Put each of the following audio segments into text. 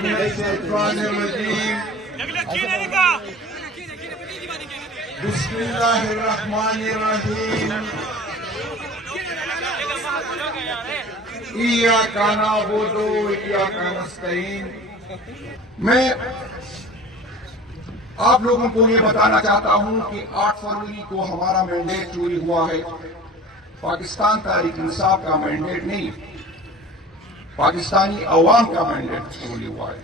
الشیطان الرجیم بسم اللہ الرحمن الرحیم ایاک نعبد و ایاک نستعین۔ میں آپ لوگوں کو یہ بتانا چاہتا ہوں کہ 8 فروری کو ہمارا مینڈیٹ چوری ہوا ہے۔ پاکستان تحریک انصاف کا مینڈیٹ نہیں، پاکستانی عوام کا مینڈیٹ چوری ہوا ہے۔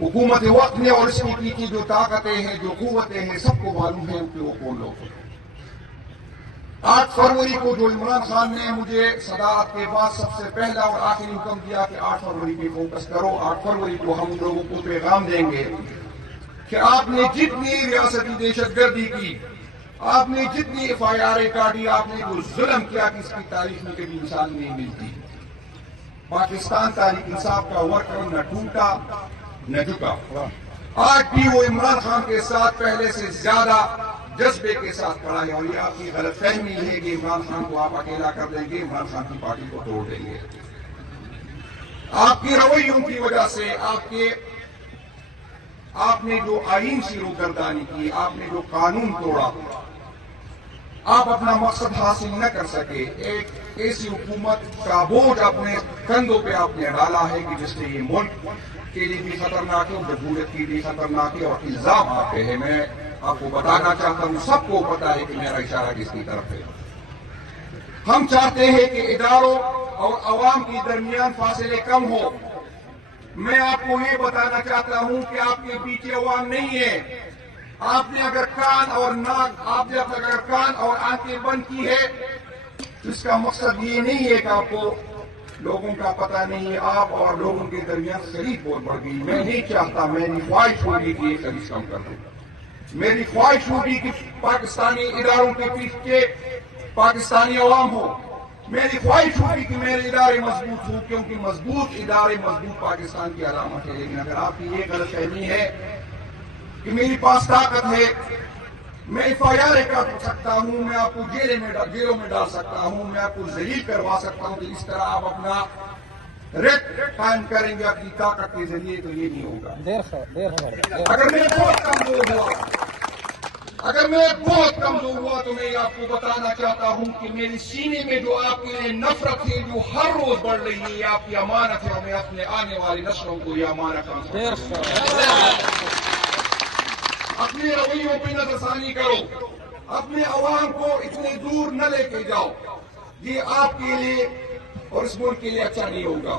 حکومت وقت نے اور اس کے پیچھے جو طاقتیں ہیں، جو قوتیں ہیں، سب کو معلوم ہے کہ وہ کون لوگ ہیں۔ 8 فروری کو جو عمران خان نے مجھے صدارت کے بعد سب سے پہلا اور آخری حکم دیا کہ 8 فروری پہ فوکس کرو، 8 فروری کو ہم لوگوں کو پیغام دیں گے کہ آپ نے جتنی ریاستی دہشت گردی کی، آپ نے جتنی FIR کاٹی، آپ نے جو ظلم کیا کہ اس کی تاریخ میں کبھی مثال نہیں ملتی۔ پاکستان تحریک انصاف کا ورکر نہ ٹوٹا نہ جھکا۔ آج بھی وہ عمران خان کے ساتھ پہلے سے زیادہ جذبے کے ساتھ کھڑا ہے، اور یہ آپ کی غلط فہمی ہے کہ عمران خان کو آپ اکیلا کر دیں گے، عمران خان کی پارٹی کو توڑ دیں گے۔ آپ کے رویوں کی وجہ سے، آپ نے جو آئین سے روگردانی کی، آپ نے جو قانون توڑا، آپ اپنا مقصد حاصل نہ کر سکے۔ ایک ایسی حکومت کا بوجھ اپنے کندھوں پہ آپ نے ڈالا ہے کہ جس سے یہ ملک کے لیے بھی خطرناک ہے، جمہوریت کے لیے خطرناک ہے، اور الزام آپ پہ ہے۔ میں آپ کو بتانا چاہتا ہوں، سب کو پتا ہے کہ میرا اشارہ کس کی طرف ہے۔ ہم چاہتے ہیں کہ اداروں اور عوام کے درمیان فاصلے کم ہو۔ میں آپ کو یہ بتانا چاہتا ہوں کہ آپ کے پیچھے عوام نہیں ہے۔ آپ نے اگر کان اور آنکھیں بند کی ہے تو اس کا مقصد یہ نہیں ہے کہ آپ کو لوگوں کا پتہ نہیں ہے۔ آپ اور لوگوں کے درمیان خرید بہت بڑھ گئی۔ میں نہیں چاہتا، میری خواہش ہوگی کہ یہ خرید کم کر دوں۔ میری خواہش ہوگی کہ پاکستانی اداروں کے پیچھے پاکستانی عوام ہو۔ میری خواہش ہوگی کہ میرے ادارے مضبوط ہوں، کیونکہ مضبوط ادارے مضبوط پاکستان کی علامت ہے۔ لیکن اگر آپ کی یہ غلط فہمی ہے کہ میری پاس طاقت ہے، میں FIR کر سکتا ہوں، میں آپ کو جیلوں میں ڈال سکتا ہوں، میں آپ کو ذلیل کروا سکتا ہوں، تو اس طرح آپ اپنا ریٹ قائم کریں گے اپنی طاقت کے ذریعے، تو یہ نہیں ہوگا۔ اگر میں بہت کمزور ہوا تو میں آپ کو بتانا چاہتا ہوں کہ میری سینے میں جو آپ کے لیے نفرت ہے، جو ہر روز بڑھ رہی ہے، یہ آپ کی امانت ہے، اور میں اپنے آنے والی نسلوں کو یہ امانت اپنے رویوں پہ نظر ثانی کرو، اپنے عوام کو اتنے دور نہ لے کے جاؤ۔ یہ آپ کے لیے اور اس ملک کے لیے اچھا نہیں ہوگا۔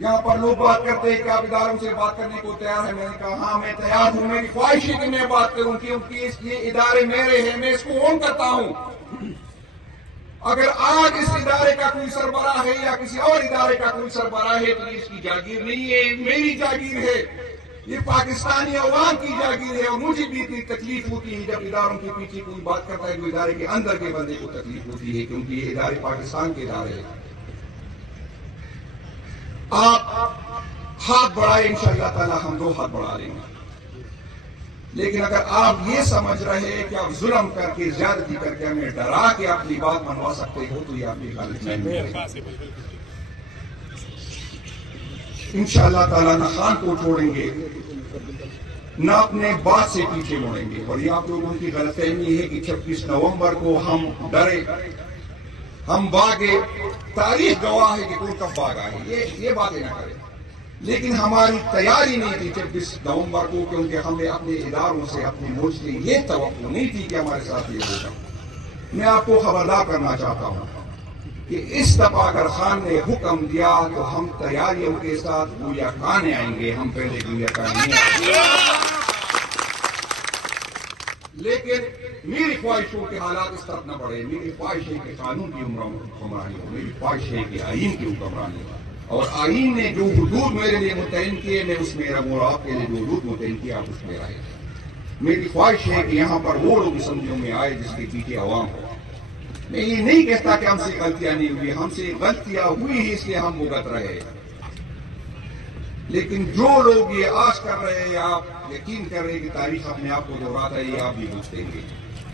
یہاں پر لوگ بات کرتے ہیں کہ آپ اداروں سے بات کرنے کو تیار ہیں۔ میں نے کہا ہاں میں تیار ہوں، میری خواہش ہے کہ میں بات کروں، کیونکہ یہ ادارے میرے ہیں، میں اس کو اون کرتا ہوں۔ اگر آج اس ادارے کا کوئی سربراہ ہے یا کسی اور ادارے کا کوئی سربراہ ہے تو یہ اس کی جاگیر نہیں ہے، میری جاگیر ہے، یہ پاکستانی عوام کی جاگیر ہے۔ اور مجھے بھی اتنی تکلیف ہوتی ہے جب اداروں کے پیچھے کوئی بات کرتا ہے، جو ادارے کے اندر کے بندے کو تکلیف ہوتی ہے، کیونکہ یہ ادارے پاکستان کے ادارے ہیں۔ آپ ہاتھ بڑھائیں، انشاءاللہ تعالی ہم 2 ہاتھ بڑھا لیں گے۔ لیکن اگر آپ یہ سمجھ رہے ہیں کہ آپ ظلم کر کے، زیادتی کر کے، ہمیں ڈرا کے اپنی بات منوا سکتے ہو، تو یہ آپ کی غلط فہمی ہے۔ انشاءاللہ تعالی نہ خان کو چھوڑیں گے، نہ اپنے بات سے پیچھے مڑیں گے۔ اور یہ آپ لوگوں کی غلط فہمی ہے کہ 26 نومبر کو ہم ڈرے، ہم بھاگے۔ تاریخ گواہ ہے کہ کون کب بھاگا ہے، یہ باتیں نہ کریں۔ لیکن ہماری تیاری نہیں تھی 26 نومبر کو، کیونکہ ہم نے اپنے اداروں سے، اپنے ملک سے یہ توقع نہیں تھی کہ ہمارے ساتھ یہ ہوگا۔ میں آپ کو خبردار کرنا چاہتا ہوں کہ اس دفعہ اگر خان نے حکم دیا تو ہم تیاریوں کے ساتھ گویا کانے آئیں گے، ہم پہلے گویا کانے نہیں آئیں گے۔ لیکن میری خواہش ہو کہ حالات اس طرف نہ بڑھے۔ میری خواہش ہے کہ قانون کی حکمرانی ہو، میری خواہش ہے کہ آئین کی حکمرانی ہو، اور آئین نے جو حدود میرے لیے متعین کیے، میں اس میں رہوں، اور آپ کے لیے جو حدود متعین کیے آپ اس میں رہیں۔ میری خواہش ہے کہ یہاں پر وہ لوگ اسمبلیوں میں آئے جس کے پیچھے عوام ہو۔ میں یہ نہیں کہتا کہ ہم سے غلطیاں نہیں ہوئی، ہم سے غلطیاں ہوئی ہی، اس لیے ہم بھگت رہے۔ لیکن جو لوگ یہ آس کر رہے ہیں، آپ یقین کر رہے ہیں کہ تاریخ اپنے آپ کو دہراتا ہے، یہ آپ بھی بھگتیں گے،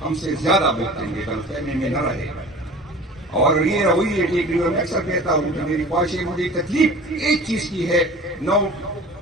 ہم سے زیادہ بھگتیں گے، غلط فہمی میں نہ رہے۔ اور یہ رویے ٹھیک نہیں، میں اکثر کہتا ہوں کہ میری خواہش ہے، مجھے تکلیف ایک چیز کی ہے، 9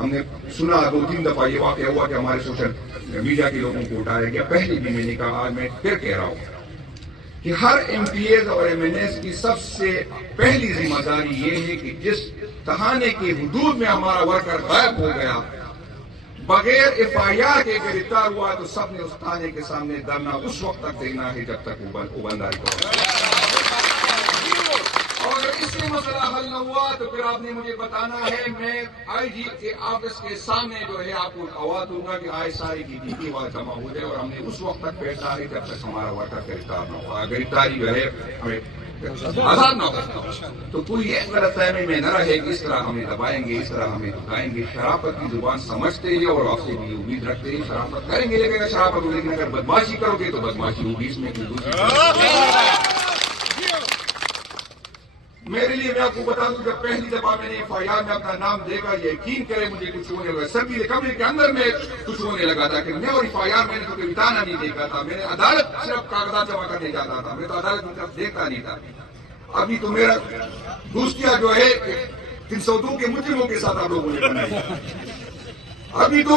ہم نے سنا 2-3 دفعہ یہ واقعہ ہوا کہ ہمارے سوشل میڈیا کے لوگوں کو اٹھایا گیا. پہلے بھی میں نے کہا، آج میں پھر کہہ رہا ہوں کہ ہر ایم پی ایز اور ایم این ایز کی سب سے پہلی ذمہ داری یہ ہے کہ جس تھانے کے حدود میں ہمارا ورکر غائب ہو گیا بغیر ایف آئی آر کے گرفتار ہوا تو سب نے اس تھانے کے سامنے دھرنا اس وقت تک دینا ہے جب تک وہ بندہ اور اگر اس سے مسئلہ حل نہ ہوا تو پھر آپ نے مجھے بتانا ہے. میں آئی جی کے آفس کے سامنے جو ہے آپ کو آواز دوں گا کہ آئے ساری کی ڈیٹی وہاں جمع ہو جائے اور ہم نے اس وقت تک بیٹھا ہے جب تک ہمارا ورکر گرفتار نہ ہوا. گرفتاری جو ہے ہمیں آزاد نہ ہو تو کوئی یہ غلط فہمی میں نہ رہے کہ اس طرح ہمیں دبائیں گے، اس طرح ہمیں دکھائیں گے. شرافت کی زبان سمجھتے ہیں اور آپ سے بھی امید رکھتے ہیں شرافت کریں گے، لیکن شرافت لیکن اگر بدماشی کرو گے تو بدماشی ہوگی. اس میں کوئی دوسری میرے لیے میں آپ کو بتا دوں جب پہلی دفعہ میں نے ایف آئی آر میں اپنا نام دیکھا یقین کرے مجھے کچھ ہونے لگا. سبھی کمرے کے اندر میں کچھ ہونے لگا تھا کہ میں اور ایف آئی آر میں نے تو کبھی تانا نہیں دیکھا تھا. میں نے عدالت صرف کاغذات جمع کرنے جاتا تھا، میں تو عدالت کی طرف دیکھتا نہیں تھا. ابھی تو میرا دوستیاں جو ہے 302 کے مجرموں کے ساتھ آپ لوگوں نے بنائی. ابھی تو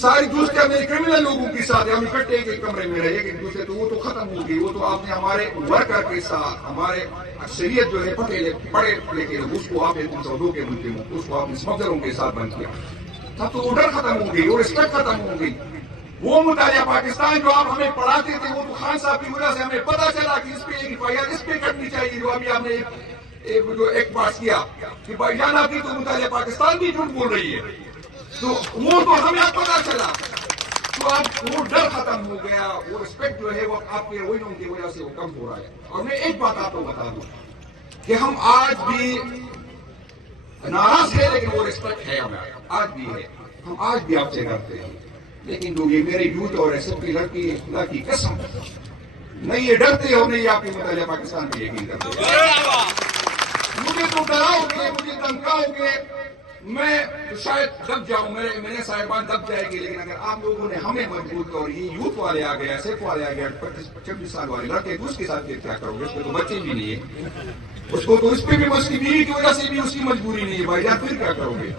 ساری دوستیاں میرے کرمنل لوگوں کے ساتھ ہم اکٹھے ایک کمرے میں رہے ایک دوسرے تو وہ تو ختم ہو گئی. وہ تو آپ نے ہمارے ورکر کے ساتھ ہمارے اکثریت جو ہے پڑھے لکھے اس کو آپ نے 302 کے مجرموں اس کو آپ نے اسمگلروں کے ساتھ بند کیا. تب تو آرڈر ختم ہو گئی اور رسپیکٹ ختم ہو گئی. وہ مطالعہ پاکستان جو آپ ہمیں پڑھاتے تھے وہ تو خان صاحب کی وجہ سے ہمیں پتا چلا کہ اس پہ ایک ایف آئی آر اس پہ کرنی چاہیے. جو ابھی آپ نے جو ایک پاس کیا کہ بھائی جان آپ کی تو مطالعہ پاکستان بھی جھوٹ بول رہی ہے تو وہ تو ہمیں پتا چلا تو آپ وہ ڈر ختم ہو گیا. وہ رسپیکٹ جو ہے وہ آپ کے رویوں کی وجہ سے وہ کم ہو رہا ہے. اور میں ایک بات آپ کو بتا دوں کہ ہم آج بھی ناراض ہیں لیکن وہ رسپیکٹ ہے ہمیں آج بھی ہے. ہم آج بھی آپ سے کرتے ہیں لیکن جو یہ میرے یوتھ اور ایسے کی لڑکی ہے خدا کی قسم نہیں یہ ڈرتے ہو نہیں آپ کی مطالعہ پاکستان پہ یقین کرتے. مجھے تو ڈراؤ گے مجھے دھمکاؤ گے میں شاید دب جاؤں میرے صاحبان دب جائے گی. لیکن اگر آپ لوگوں نے ہمیں مضبوط اور یہ یوتھ والے آ گئے ایسے والے آ گئے 25-26 سال والے لڑکے اس کے ساتھ کیا کرو گے؟ اس کے تو بچے بھی نہیں ہے اس کو تو اس پہ بھی اس کی بیوی کی وجہ سے بھی اس کی مجبوری نہیں ہے. بھائی جان پھر کیا کرو گے؟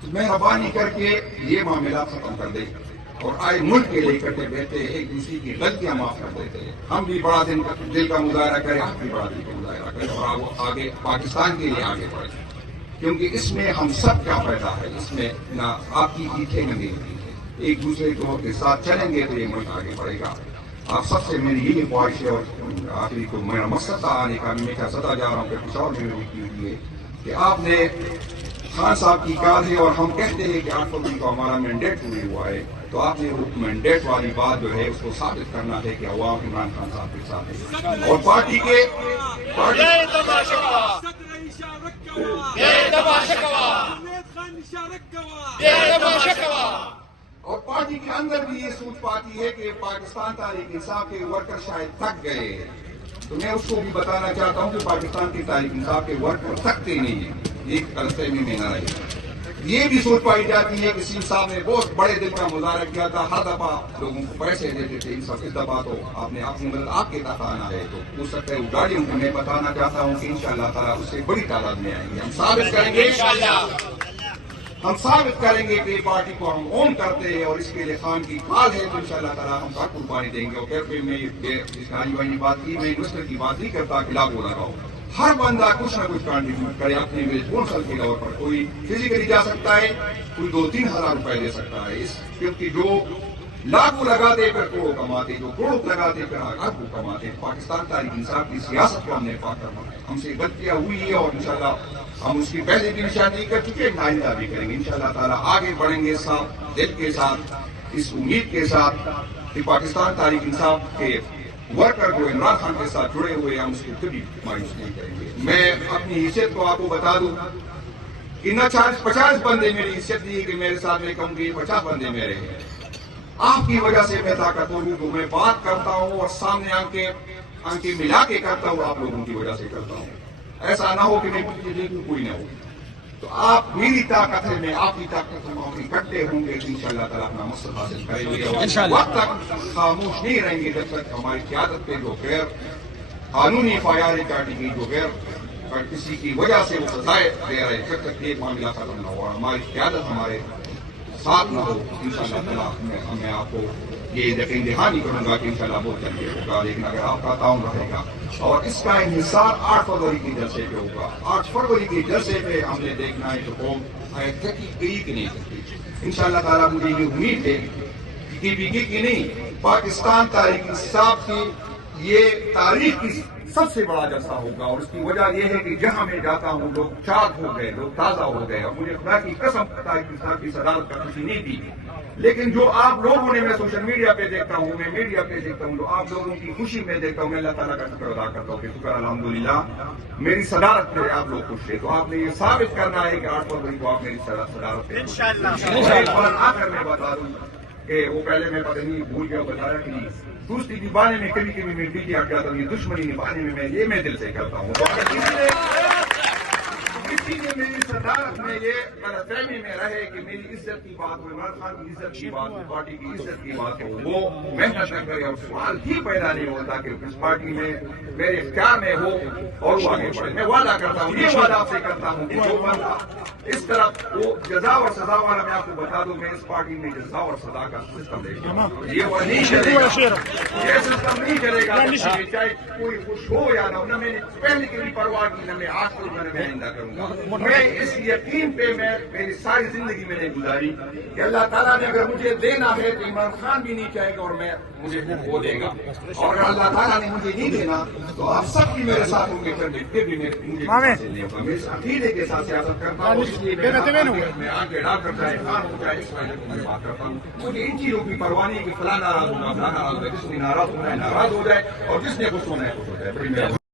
تو مہربانی کر کے یہ معاملات ختم کر دیں اور آئے ملک کے لیے اکٹھے بیٹھے ایک دوسرے کی غلطیاں معاف کر دیتے ہیں. ہم بھی بڑا دل کا مظاہرہ کریں آپ بھی بڑا دل کا مظاہرہ کریں اور آگے پاکستان کے لیے آگے بڑھیں کیونکہ اس میں ہم سب کا فائدہ ہے. اس میں نہ آپ کی پیٹھیں نہ میری پیٹھیں. ایک دوسرے کو کے ساتھ چلیں گے تو یہ ملک آگے بڑھے گا. آپ سب سے میری یہی خواہش ہے اور آخری کو میرا مقصد تھا آنے کا میں کیا ستا جا رہا ہوں کہ کچھ اور میں کی ہوئی ہے کہ آپ نے خان صاحب کی کال ہے اور ہم کہتے ہیں کہ 8 فروری کو ہمارا مینڈیٹ پوری ہوا ہے تو آپ نے وہ مینڈیٹ والی بات جو ہے اس کو ثابت کرنا ہے کہ عوام عمران خان صاحب کے ساتھ ہے اور پارٹی کے اور پارٹی کے اندر بھی یہ سوچ پاتی ہے کہ پاکستان تحریک انصاف کے ورکر شاید تھک گئے ہیں. تو میں اس کو بھی بتانا چاہتا ہوں کہ پاکستان کی تحریک انصاف کے ورکر تھکتے نہیں ہیں. ایک غلط فہمی میں نہ رہے. یہ بھی سوچ پائی جاتی ہے کہ سیم صاحب نے بہت بڑے دل کا مظاہرہ کیا تھا. ہر دفعہ لوگوں کو پیسے دیتے تھے. اس دفعہ تو آپ نے اپنی مدد آپ کے تحت آنا ہے تو ہو سکتا ہے وہ گاڑیوں کو میں بتانا چاہتا ہوں کہ انشاءاللہ تعالیٰ اس سے بڑی تعداد میں آئیں گے. ہم ثابت کریں گے ہم ثابت کریں گے کہ پارٹی کو ہم اون کرتے ہیں اور اس کے لیے خان کی کال ہے تو انشاءاللہ تعالیٰ ہم کا قربانی دیں گے. اور پھر میں یہ بات کی میں انویسٹر کی بات نہیں کرتا کہ لاگو لگاؤ. ہر بندہ کچھ نہ کچھ کنٹریبیوٹ کرے اپنے ریسپونسل کے طور پر. کوئی فزیکلی جا سکتا ہے کوئی 2-3 ہزار روپے دے سکتا ہے کیونکہ جو لاکھوں لگاتے پھر کروڑوں کماتے جو کروڑوں لگاتے پھر اربوں کماتے. پاکستان تحریک انصاف کی سیاست کو ہم نے پاک کرنا ہے. ہم سے غلطیاں ہوئی ہے اور انشاءاللہ ہم اس کی پہلے بھی نشاندہی کر چکے ہیں آئندہ بھی کریں گے. انشاءاللہ تعالیٰ آگے بڑھیں گے صاحب دل کے ساتھ اس امید کے ساتھ کہ پاکستان تحریک انصاف کے ورکر جو عمران خان کے ساتھ جڑے ہوئے ہم اس کو کبھی مایوس نہیں کریں گے. میں اپنی حیثیت کو آپ کو بتا دوں کہ نہ 50 بندے میری حیثیت نہیں ہے کہ میرے ساتھ میں کہوں گی 50 بندے میرے ہیں. آپ کی وجہ سے میں طاقت ہوں تو میں بات کرتا ہوں اور سامنے آنکھیں ملا کے کرتا ہوں. آپ لوگوں کی وجہ سے کرتا ہوں. ایسا نہ ہو کہ میں دیکھوں کوئی نہ ہو. تو آپ میری طاقت ہے میں آپ کی طاقت ہوں. ہم اکٹھے ہوں گے تو انشاءاللہ تعالیٰ اپنا مقصد حاصل کریں گے اور وقت تک خاموش نہیں رہیں گے جب تک ہماری قیادت پہ جو غیر قانونی FIR کاٹی گئی جو غیر کسی کی وجہ سے وہ سزائیں دے رہے جب تک یہ معاملہ ختم نہ ہو، ہماری قیادت ہمارے ساتھ نہ ہو، انشاءاللہ تعالیٰ میں آپ کو یہ یقین دہانی کروں گا کہ انشاءاللہ بہت جلدی ہوگا، لیکن اگر آپ کا تعاون رہے گا اور اس کا انحصار 8 فروری کے جلسے پہ ہوگا۔ 8 فروری کے جلسے پہ ہم نے دیکھنا ہے کہ قوم ترقی گئی کہ نہیں کرتی۔ انشاءاللہ تعالیٰ مجھے یہ امید ہے کہ بگی کی نہیں، پاکستان تاریخ انصاف کی یہ تاریخ کی سب سے بڑا جلسہ ہوگا، اور اس کی وجہ یہ ہے کہ جہاں میں جاتا ہوں لوگ چاک ہو گئے، لوگ تازہ ہو گئے، اور مجھے خدا کی قسم تاریخ انصاف کی صدارت کا خوشی نہیں دی، لیکن جو آپ لوگوں نے، میں سوشل میڈیا پہ دیکھتا ہوں، میں میڈیا پہ دیکھتا ہوں، جو آپ لوگوں کی خوشی میں دیکھتا ہوں، میں اللہ تعالیٰ کا شکر ادا کرتا ہوں کہ شکر الحمدللہ میری صدارت پہ آپ لوگ خوش تھے۔ تو آپ نے یہ ثابت کرنا ہے کہ 8 فروری کو آپ میری صدارت پہ اور آخر میں بتا دوں کہ وہ پہلے میں پتہ نہیں بھول گیا بتایا کہ دوستی نبھانے میں کبھی کبھی میں پیچھے ہٹ جاتا ہوں، یہ دشمنی نبھانے میں میں دل سے کرتا ہوں۔ کسی نے میری صدارت میں یہ غلط فہمی میں رہے کہ میری عزت کی بات ہو، عمران خان کی عزت کی بات ہو، پارٹی کی عزت کی بات ہو، وہ محنت نہ کرے اور سوال ہی پیدا نہیں ہوتا کہ اس پارٹی میں میرے اختیار میں ہو اور وہ آگے بڑھے۔ میں وعدہ کرتا ہوں، یہ وعدہ آپ سے کرتا ہوں کہ جو بندہ اس طرف وہ جزا اور سزا والا، میں آپ کو بتا دوں میں اس پارٹی میں جزا اور سزا کا سسٹم لے گا، یہ وہ نہیں چلے گا، یہ سسٹم نہیں چلے گا، چاہے کوئی خوش ہو یا نہ ہو۔ نہ میں نے پہلے کی بھی پرواہ کی، نہ میں آج کو میں آئندہ کروں گا۔ میں اس یقین پہ میں میری ساری زندگی میں نے گزاری کہ اللہ تعالیٰ نے اگر مجھے دینا ہے تو عمران خان بھی نہیں چاہے گا اور مجھے وہ دے گا، اور اگر اللہ تعالیٰ نے مجھے نہیں دینا تو آپ سب بھی میرے ساتھ ہوں گے، پھر بھی مجھے نہیں ہوگا۔ میں اس عقیدے کے ساتھ سیاست کرتا ہوں، اس لیے میں آگے ڈاکٹر چاہے خان ہو چاہے اس وجہ سے میں بات کرتا ہوں۔ مجھے ان چیزوں کی پرواہ نہیں کہ فلاں ناراض ہوگا، فلاں ناراض ہوگا، جس نے ناراض ہونا ہے ناراض ہو جائے اور جس نے خوش ہونا ہے خوش ہو جائے۔